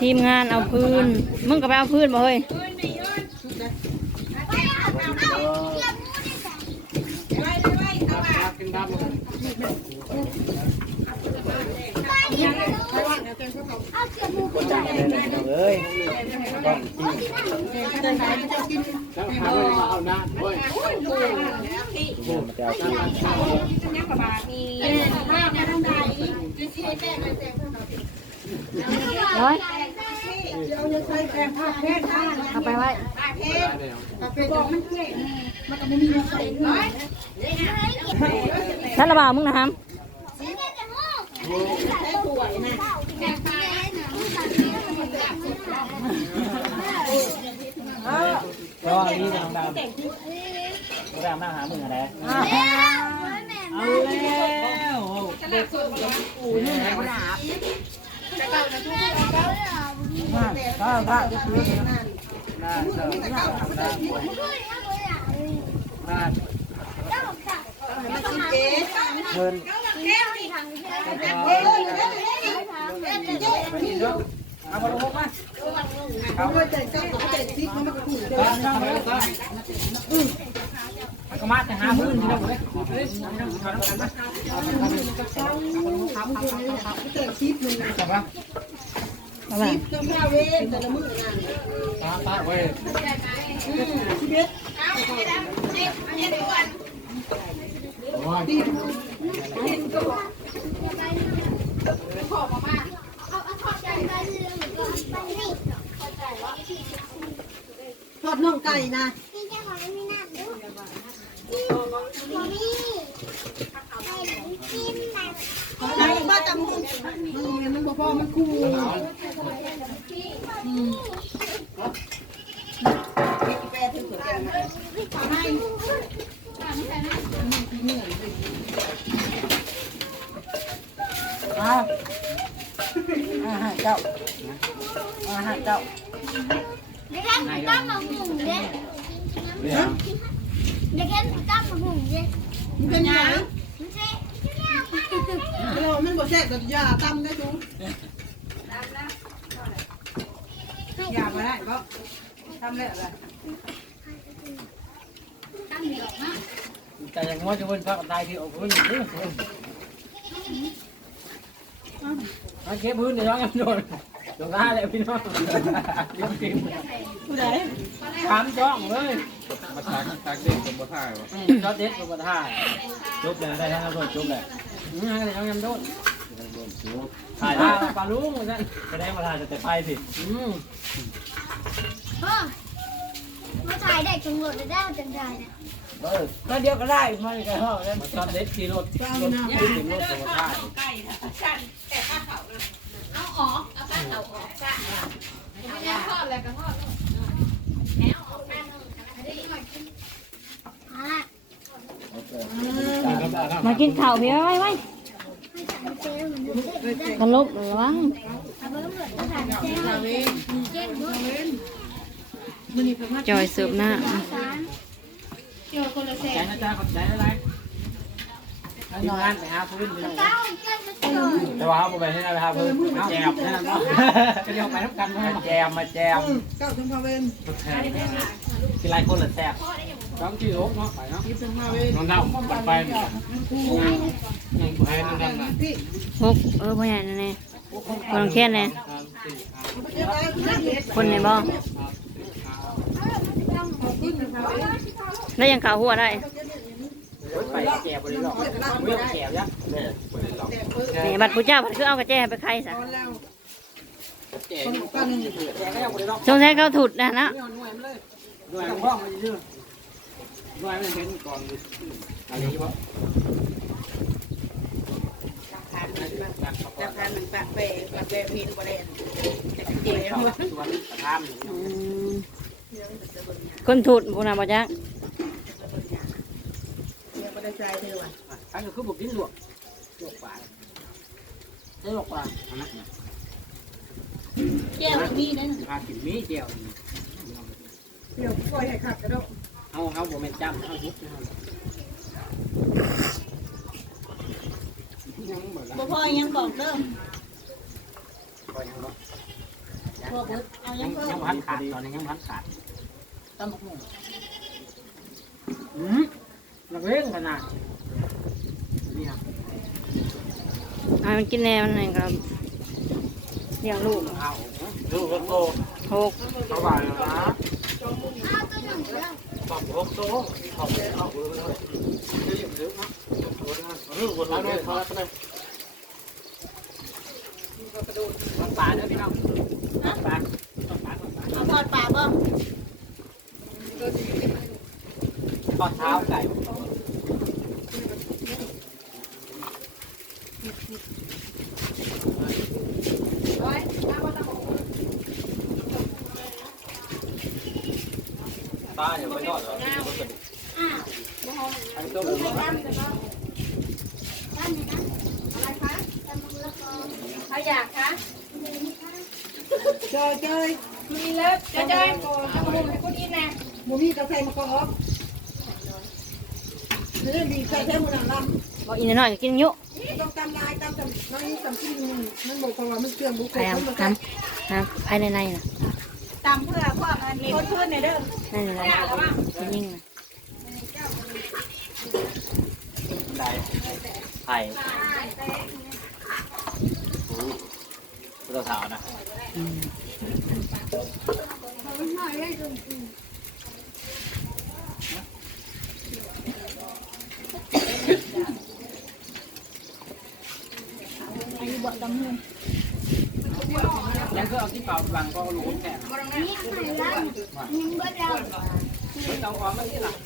ทีมงานเอาพื้น มึงก็ไปเอาพื้นมาเฮ้ยเอ้ยแล้วหาเงินมาเอาหน้าด้วยมันจะเอา ร้อยเอาไปไว้ฉันระบาดมึงนะครับก็นี่น้องดำน้องดำมาหามึงอะไร เอาแล้วก็พระที่พื้นน่าจะน่าทำได้น่าเงินเอามาลงมาเอาไปใจเจ้าก็ใจซิกมันก็ขู่ก็ ก็มาจะหาพื้นที่เราเลยเฮ้ยน้องขอน้องกันมาจับปะเอาไปป้าป้าเว้ยทอดน่องไก่นะไก่บ้าจำมึงมันมันบ่พอมันคู่ แปรถึงกันให้เอาอาหารเจ้าอาหารเจ้าเด็กแค่ตั้งมาหุ่งเด้เด็กแค่ตั้งมาหุ่งเด้มันเป็นยังมันเจ๊เรา มันบ่แซ่บกับยาตำได้จุ๊ยามาได้ก็ทำแล้วอะไรแต่ยังว่าจะเป็นพระตายที่อกพื้นอยู่ที่โอเคพื้นเดี๋ยวน้องยังโดนโดนได้เลยพี่น้องเลี้ยงกินผู้ใดถามจ้องเลยมาตักตักเด็กกับบ่ท่ายวะจอดเด็ดกับกระท่าจุบเลยได้ทั้งรถจุบเล ยอืมอะไรน้องยังโดนถ่ายได้ปลาลุงนั่นแสดงมาถ่ายจะไปสิอืมพ่อมาถ่ายได้จังหวะได้จังใจนะเออก็เดียวก็ได้มาเลยกันเหรอมาจอดเด็ดขี่รถรถถึงรถกับกระท่าเอาออกเอาก้านเอาออกจ้ะไม่ได้ทอดแล้วก็ทอดแล้วเอาก้านนึงอันนี้มากิน อะ มากินข้าวเพียไว้ไว้ให้ถ่ายเจ๊มันดูเจ๊กันลบระวังเอาไปเหมือนก็ถ่ายเจ๊เจ๊ด้วยจอยเสิร์ฟหน้าสารใจนะจ๊ะขอบใจอะไรทีมงานไปหาพื้นไปเก้าเจ๊มาเจอแต่ว่าเขาไปให้ไปหาพื้นแจมนั่นเนาะจะเดียวไปทั้งกันมาแจมมาแจมเก้าถึงพาเวนกินไรคนละแซ่บ ต้องที่รกเนาะไปเนาะน้องดำปัดไปยังให้น้องดำนะพี่หกเออพ่อใหญ่นั่นแน่คนลงแค่นี่คนไหนบ้างแล้วยังข่าวหัวได้ไปแจมบริโภคเรื่องแจมยักษ์นี่บัตรผู้เจ้าบัตรคือเอากระแจไปใครซะตอนแล้วแจก้าหนึ่งแจมก็ยังบริโภคสงสัยเขาถุดนะนะ วยห้องมันยืดด้วยไม่เห็นก่อนอะไรที่ว่าจะพามันปะเปปะเปพีนบ่ได้จะเจ๋งสวนว่ะสวนทามอืมคนถุดพวกนั้นบ่จักเดี๋ยวบ่ได้ใจเธอว่ะอันนี้คือบุกดิ้นหลวกหลวกปลาได้หลวกปลาอันนั้นเจ๊มีนั่นพากินมีเจียวเดี๋ยวปล่อยให้ขับกระโดด เอาเอาบ่แม่นจำเอาทุกบ่พอยังบอกเด้อก็ยังบ่ตัวเบิดเอายัยังงเพิ่มยังพันขาดตอนนี้ยังพันขาดตำบักหุ่งอืมนักเล่นขนาดนี่ครับให้มันกินแน่มันไหนครับเลี้ยงลูกเอาลูกโตหกสบายแล้วนะเอาตัวหนึ่งแล้ว ตอบหกโตเอาเอาเลยซื้อซื้อนะลูกคนละเนี่ยเขาเลยมันปลาเด้อพี่น้องปลาปลาปลาเอาปลาปลาบ่ทอดเท้าไก่ ตาอย่าไปทอดเหรอ ไอ้ตัวผม ด้านนี้นะอะไรคะตำบักละกอ เขาอยากคะ จอยจอยมีเลิฟจะได้จะมุมให้คุณอินนะบ่มีกาแฟมากรอกเรื่องดีใส่แค่หมูนังลบอกอีนน้อยก็กินอยู่ำต้องตำลา ยตำตำน้อยตำที่มันมันบอกว่ามังกใครเอาทำทำภายในในน่ะตำเพื่อพวกอันนี้คนพื้นในเด้อนั่นแหละยิ่งน่ะได้ไข่ตัวขาวนมเอาหน่อได้ดูสิยังคือเอาที่เปล่าบางก็รู้แก่นี่ไข่ล้างยังก็เราเอาออกมาที่หลัง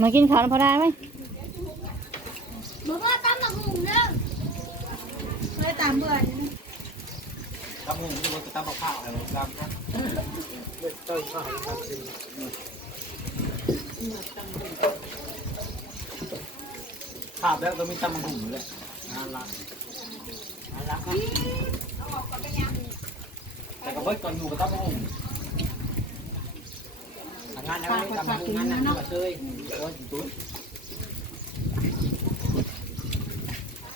มากินข้าวพอได้ไหม บอกว่าตำบักหุ่งเด้อ เลย ตามเพื่อนตำหงที่มันจะตำข้าวอะไรตำนะเต้าข้าวแล้วก็มีตำหุ่นเลยน่ารักน่ารักนะแต่ก็เบิดก่อนอยู่กับตำหุ่นงานแล้วไม่ตำหุ่นงานนั้นก็เลยโอ้ยตุ้น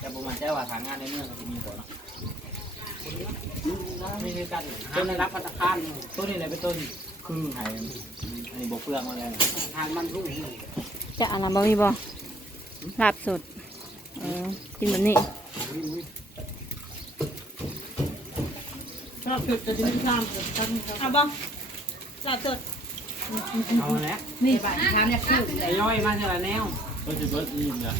แต่ประมาณแค่ว่าทางงานในเมืองก็จะมีก่อนเนาะไม่มีกันจนได้รับพัฒนาต้นนี้เลยเป็นต้นคือไห้อันนี้บกเปลือกมาแล้วทางมันรุ่งจะอะไรบ่มีบ่ลาบสดเออกินแบบนี้ชอบจุดจะดิ้นข้ามเอาบ่จัดจุดเอาแล้วนี่บ้านทำเนี่ยคือไอ้ย่อยมาเท่าไรแนวก็จะเบิดอิ่มเลย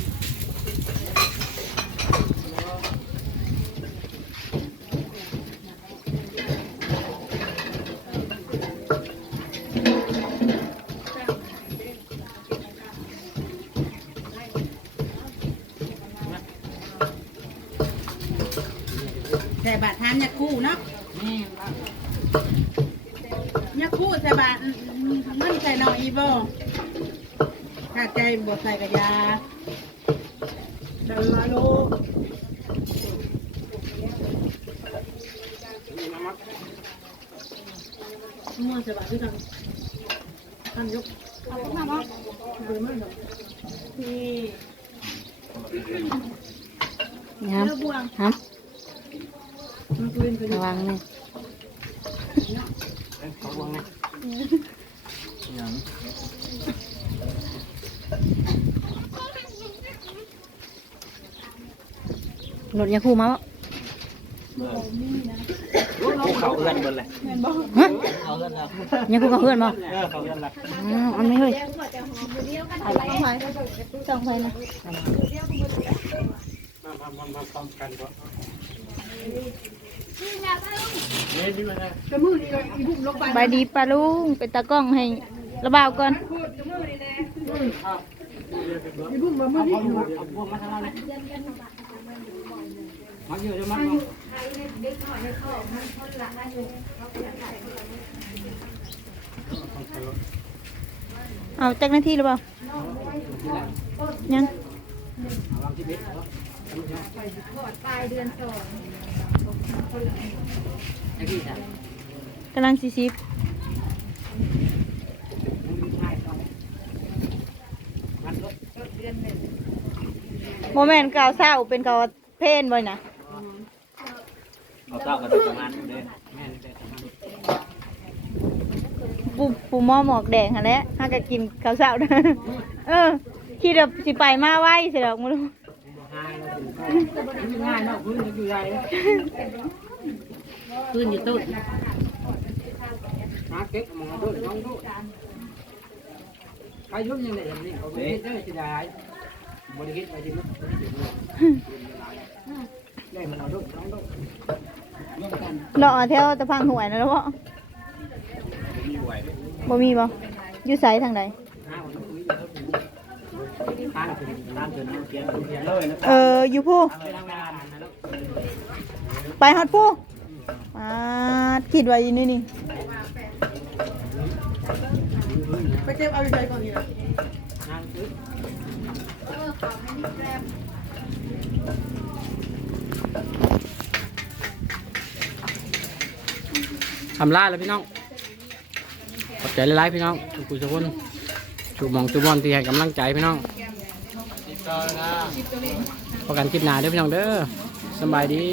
แต่บาททานเนี่ยคู่เนาะ นี่ เนี่ยคู่แต่บาทมันใส่น้อยอีบ่ บ่ใส่กระยาดินมาลูกมั่วจะบาทที่ทำทำยกเอาขึ้นมาเนาะดูมันเนาะนี่นะเนื้อบ่วงฮะมันกลืนไประวังนี่เขาวงไงอย่าง รถยาคูมาบ่ภูเขาเอื้อนบนเลยฮะเขาเอื้อนแล้วยาคูกับเพื่อนบ่เออเขาเอื้อนละอ้าวอันไม่เฮ้ยอะไรไปต้องไปนะมามามามาพร้อมกันก็นี่แหละพ่อลุงเนี่ยนี่มันจะมือดีเลยอีบุ้มลงไปบายดีปลาลุงเป็นตากล้องให้ระบาวก่อน อีบุ้มมามือเอาดีพวกเอาพวกมาทางนั้นเยมาเยอะจะมาเอาจักหน้าที่หรือเปล่า ยังปลายเดือนสองกำลังซีซี โมเมนต์เกาเศร้าเป็นเกาเพนบ่อยนะเขาเศร้ากันประมาณนี้แม่นแต่ประมาณนี้ปูปูหม้อหมอกแดงฮะแหล้วถ้าก็กินกาวเศร้าเออคิดว่าสิไปมาไว้สิดอกมึงง่ายเนาะพื้นอยู่ไรพื้นอยู่ต้นหาเก็บมองดูน้องดูใครยุ่งยังไงอย่างนี้เขาไม่ได้จะได้บริกิตไปจริงมั้ยได้มัน เอาดูน้องดูร่วมกันเลาะเอาแถวตะพังหวยนะแล้วบ่บ่มีบ่อยู่ไสทางใดห้าวันคุยทางถึงทางถึงเขียนเอออยู่ผู้ไปฮอดผู้อ่าคิดว่าอยู่นี่นี่ไปเจ็บเอาใจก่อนนี่นะทางคือ ทำลาแล้วพี่น้อง ขอบใจหลายๆพี่น้องทุกผู้ทุกคนชูมองชูบอลที่ให้กำลังใจพี่น้องพอกันคลิปหน้าเด้อพี่น้องเด้อสบายดี